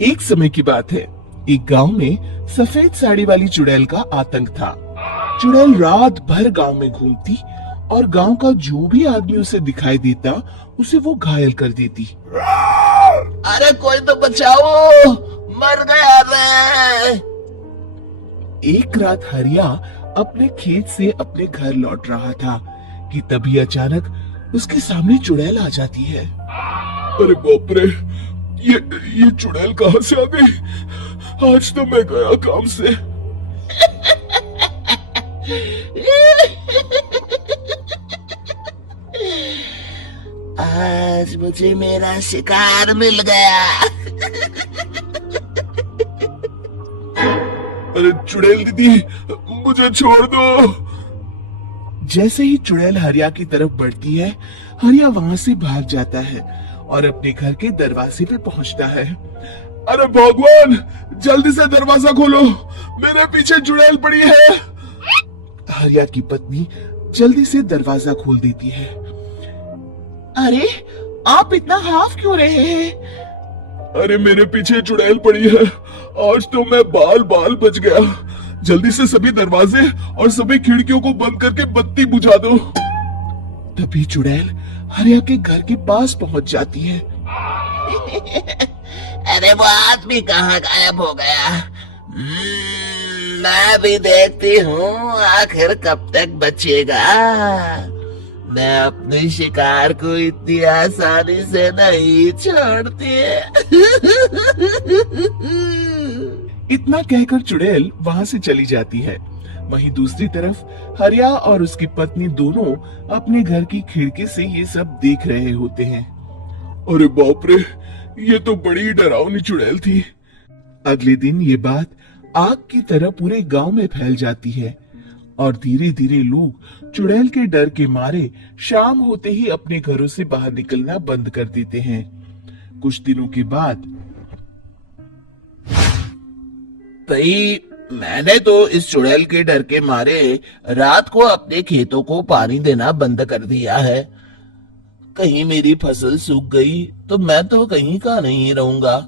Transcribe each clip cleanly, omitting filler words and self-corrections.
एक समय की बात है। एक गांव में सफेद साड़ी वाली चुड़ैल का आतंक था। चुड़ैल रात भर गांव में घूमती और गांव का जो भी आदमी उसे दिखाई देता उसे वो घायल कर देती। अरे कोई तो बचाओ, मर गया रे। एक रात हरिया अपने खेत से अपने घर लौट रहा था कि तभी अचानक उसके सामने चुड़ैल आ जाती है। अरे बाप रे, ये चुड़ैल कहां से आ गई? आज तो मैं गया काम से। आज मुझे मेरा शिकार मिल गया। अरे चुड़ैल दीदी, मुझे छोड़ दो। जैसे ही चुड़ैल हरिया की तरफ बढ़ती है, हरिया वहां से भाग जाता है और अपने घर के दरवाजे पे पहुंचता है। अरे भगवान, जल्दी से दरवाजा खोलो, मेरे पीछे चुड़ैल पड़ी है। हरिया की पत्नी जल्दी से दरवाजा खोल देती है। अरे आप इतना हाफ क्यों रहे हैं? अरे मेरे पीछे चुड़ैल पड़ी है, आज तो मैं बाल बाल बच गया। जल्दी से सभी दरवाजे और सभी खिड़कियों को बंद करके बत्ती बुझा दो। तभी चुड़ैल हरिया के घर के पास पहुंच जाती है। अरे वो आदमी कहाँ गायब हो गया? मैं भी देखती हूँ आखिर कब तक बचेगा। मैं अपने शिकार को इतनी आसानी से नहीं छोड़ती। इतना कहकर चुड़ैल वहां से चली जाती है। वहीं दूसरी तरफ हरिया और उसकी पत्नी दोनों अपने घर की खिड़की से ये सब देख रहे होते हैं। अरे बाप रे, ये तो बड़ी डरावनी चुड़ैल थी। अगले दिन ये बात आग की तरह पूरे गांव में फैल जाती है और धीरे धीरे लोग चुड़ैल के डर के मारे शाम होते ही अपने घरों से बाहर निकलना बंद कर देते हैं। कुछ दिनों के बाद भाई, मैंने तो इस चुड़ैल के डर के मारे रात को अपने खेतों को पानी देना बंद कर दिया है। कहीं मेरी फसल सूख गई तो मैं तो कहीं का नहीं रहूंगा।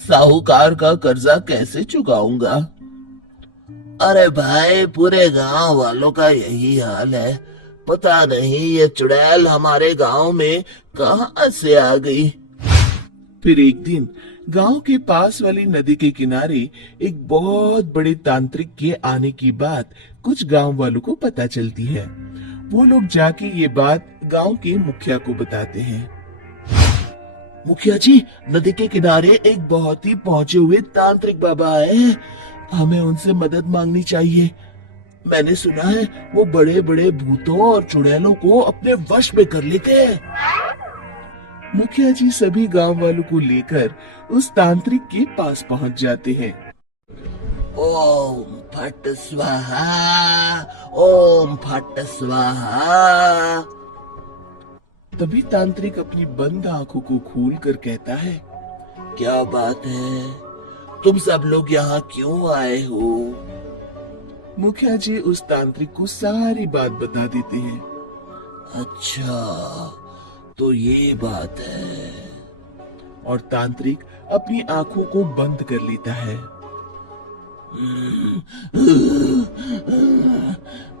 साहूकार का कर्जा कैसे चुकाऊंगा? अरे भाई, पूरे गांव वालों का यही हाल है। पता नहीं ये चुड़ैल हमारे गांव में कहां से आ गई। फिर एक दिन गांव के पास वाली नदी के किनारे एक बहुत बड़े तांत्रिक के आने की बात कुछ गांव वालों को पता चलती है। वो लोग जाके ये बात गांव के मुखिया को बताते हैं। मुखिया जी, नदी के किनारे एक बहुत ही पहुंचे हुए तांत्रिक बाबा आए हैं। हमें उनसे मदद मांगनी चाहिए। मैंने सुना है वो बड़े बड़े भूतों और चुड़ैलों को अपने वश में कर लेते हैं। मुखिया जी सभी गांव वालों को लेकर उस तांत्रिक के पास पहुंच जाते हैं। ओम फट स्वाहा, ओम फट स्वाहा। तभी तांत्रिक अपनी बंद आंखों को खोलकर कहता है, क्या बात है? तुम सब लोग यहाँ क्यों आए हो? मुखिया जी उस तांत्रिक को सारी बात बता देते हैं। अच्छा, तो ये बात है। और तांत्रिक अपनी आंखों को बंद कर लेता है।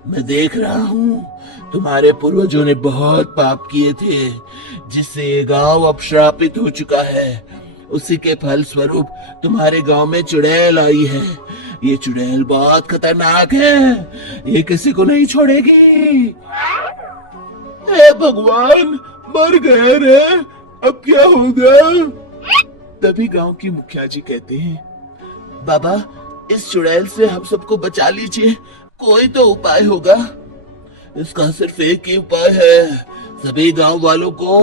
मैं देख रहा हूँ तुम्हारे पूर्वजों ने बहुत पाप किए थे, जिससे ये गांव अब श्रापित हो चुका है। उसी के फल स्वरूप तुम्हारे गांव में चुड़ैल आई है। ये चुड़ैल बहुत खतरनाक है, ये किसी को नहीं छोड़ेगी। हे भगवान, मर गए रे, अब क्या होगा? तभी गांव के मुखिया जी कहते हैं, बाबा, इस चुड़ैल से हम सबको बचा लीजिए। कोई तो उपाय होगा। इसका सिर्फ एक ही उपाय है। सभी गांव वालों को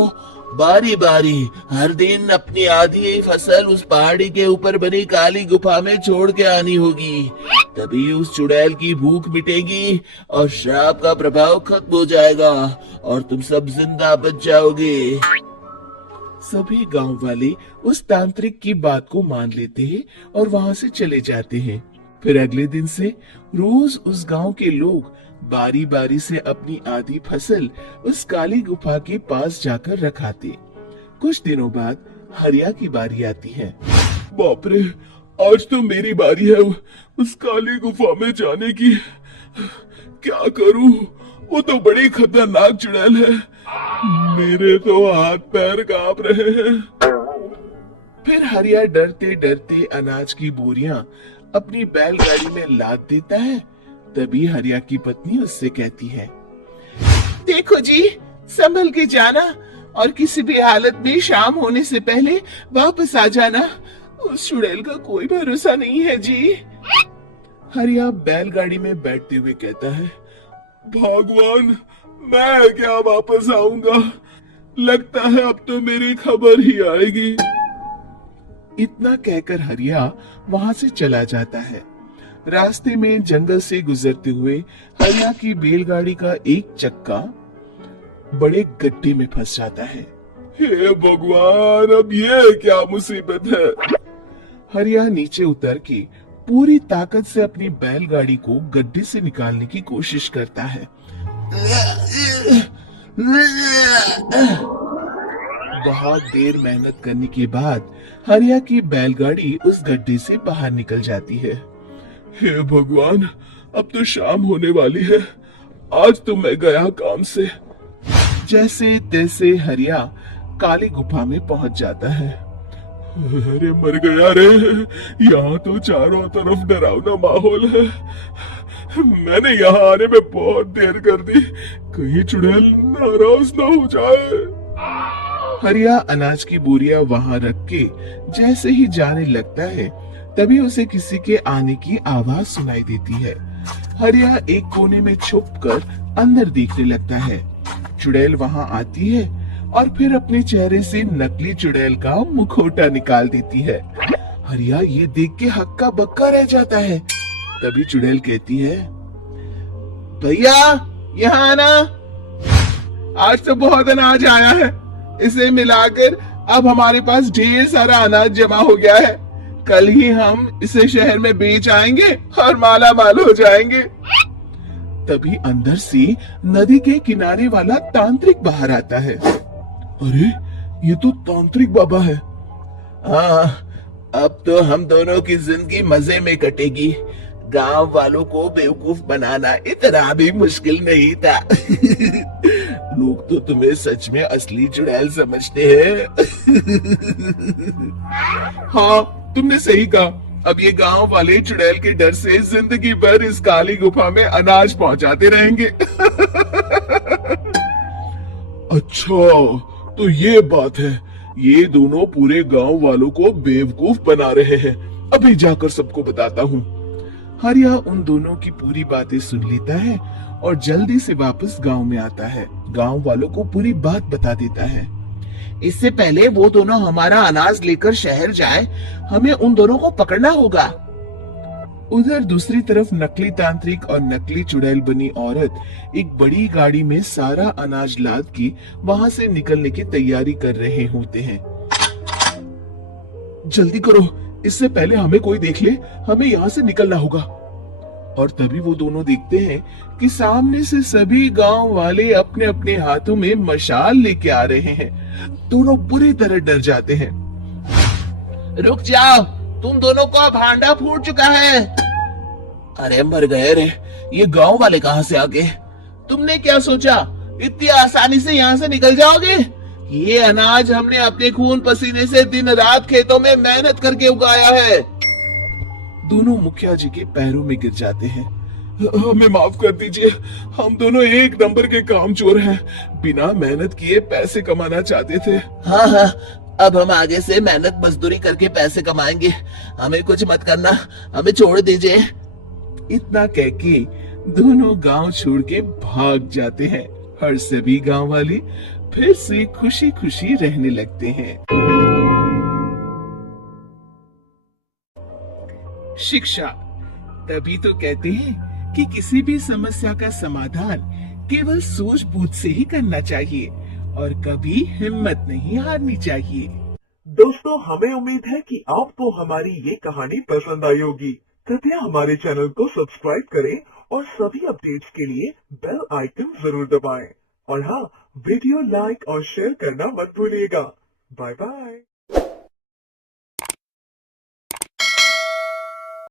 बारी बारी हर दिन अपनी आधी फसल उस पहाड़ी के ऊपर बनी काली गुफा में छोड़ के आनी होगी। तभी उस चुड़ैल की भूख मिटेगी और श्राप का प्रभाव खत्म हो जाएगा और तुम सब जिंदा बच जाओगे। सभी गांव वाले उस तांत्रिक की बात को मान लेते हैं और वहां से चले जाते हैं। फिर अगले दिन से रोज उस गांव के लोग बारी बारी से अपनी आधी फसल उस काली गुफा के पास जाकर रखाते। कुछ दिनों बाद हरिया की बारी आती है। बाप रे, आज तो मेरी बारी है उस काली गुफा में जाने की। क्या करूं? वो तो बड़ी खतरनाक चुड़ैल है। मेरे तो हाथ पैर कांप रहे हैं। फिर हरिया डरते डरते अनाज की बोरियां अपनी बैलगाड़ी में लाद देता है। तभी हरिया की पत्नी उससे कहती है, देखो जी, संभल के जाना और किसी भी हालत में शाम होने से पहले वापस आ जाना। उस चुड़ैल का कोई भरोसा नहीं है जी। हरिया बैलगाड़ी में बैठते हुए कहता है, भगवान, मैं क्या वापस आऊंगा? लगता है अब तो मेरी खबर ही आएगी। इतना कहकर हरिया वहां से चला जाता है। रास्ते में जंगल से गुजरते हुए हरिया की बैलगाड़ी का एक चक्का बड़े गड्ढे में फंस जाता है। हे भगवान, अब ये क्या मुसीबत है? हरिया नीचे उतर के पूरी ताकत से अपनी बैलगाड़ी को गड्ढे से निकालने की कोशिश करता है। बहुत देर मेहनत करने के बाद हरिया की बैलगाड़ी उस गड्ढे से बाहर निकल जाती है। हे भगवान, अब तो शाम होने वाली है। आज तो मैं गया काम से। जैसे तैसे हरिया काली गुफा में पहुंच जाता है। अरे मर गया रे, यहाँ तो चारों तरफ डरावना माहौल है। मैंने यहाँ आने में बहुत देर कर दी, कहीं चुड़ैल नाराज ना हो जाए। हरिया अनाज की बोरियां वहां रख के जैसे ही जाने लगता है, तभी उसे किसी के आने की आवाज सुनाई देती है। हरिया एक कोने में छुपकर अंदर देखने लगता है। चुड़ैल वहां आती है और फिर अपने चेहरे से नकली चुड़ैल का मुखौटा निकाल देती है। हरिया ये देख के हक्का बक्का रह जाता है। तभी चुड़ैल कहती है, भैया यहाँ आना, आज तो बहुत अनाज आया है। इसे मिलाकर अब हमारे पास ढेर सारा अनाज जमा हो गया है। कल ही हम इसे शहर में बेच आएंगे और माला माल हो जाएंगे। तभी अंदर से नदी के किनारे वाला तांत्रिक बाहर आता है। अरे, ये तो तांत्रिक बाबा है। हाँ, अब तो हम दोनों की जिंदगी मजे में कटेगी। गांव वालों को बेवकूफ बनाना इतना भी मुश्किल नहीं था। लोग तो तुम्हें सच में असली चुड़ैल समझते हैं। हाँ, तुमने सही कहा। अब ये गांव वाले चुड़ैल के डर से जिंदगी भर इस काली गुफा में अनाज पहुंचाते रहेंगे। अच्छा, तो ये बात है। ये दोनों पूरे गांव वालों को बेवकूफ बना रहे हैं। अभी जाकर सबको बताता हूँ। हरिया उन दोनों की पूरी बातें सुन लेता है और जल्दी से वापस गांव में आता है। गांव वालों को पूरी बात बता देता है। इससे पहले वो दोनों हमारा अनाज लेकर शहर जाए, हमें उन दोनों को पकड़ना होगा। उधर दूसरी तरफ नकली तांत्रिक और नकली चुड़ैल बनी औरत एक बड़ी गाड़ी में सारा अनाज लाद के वहां से निकलने की तैयारी कर रहे होते हैं। जल्दी करो, इससे पहले हमें कोई देख ले। हमें यहाँ से निकलना होगा। और तभी वो दोनों देखते हैं कि सामने से सभी गांव वाले अपने अपने हाथों में मशाल लेके आ रहे हैं। दोनों बुरी तरह डर जाते हैं। रुक जाओ, तुम दोनों का भांडा फूट चुका है। अरे मर गए रे, ये गांव वाले कहां से आ गए? तुमने क्या सोचा इतनी आसानी से यहाँ से निकल जाओगे? ये अनाज हमने अपने खून पसीने से दिन रात खेतों में मेहनत करके उगाया है। दोनों मुखिया जी के पैरों में गिर जाते हैं। हमें माफ कर दीजिए, हम दोनों एक नंबर के कामचोर हैं। बिना मेहनत किए पैसे कमाना चाहते थे। हाँ हाँ, अब हम आगे से मेहनत मजदूरी करके पैसे कमाएंगे। हमें कुछ मत करना, हमें छोड़ दीजिए। इतना कह के दोनों गांव छोड़ के भाग जाते हैं और सभी गांव वाले फिर से खुशी खुशी रहने लगते हैं। शिक्षा, तभी तो कहते हैं कि किसी भी समस्या का समाधान केवल सूझबूझ से ही करना चाहिए और कभी हिम्मत नहीं हारनी चाहिए। दोस्तों, हमें उम्मीद है कि आपको हमारी ये कहानी पसंद आई होगी। कृपया हमारे चैनल को सब्सक्राइब करें और सभी अपडेट्स के लिए बेल आइकन जरूर दबाएं। और हाँ, वीडियो लाइक और शेयर करना मत भूलिएगा। Bye bye.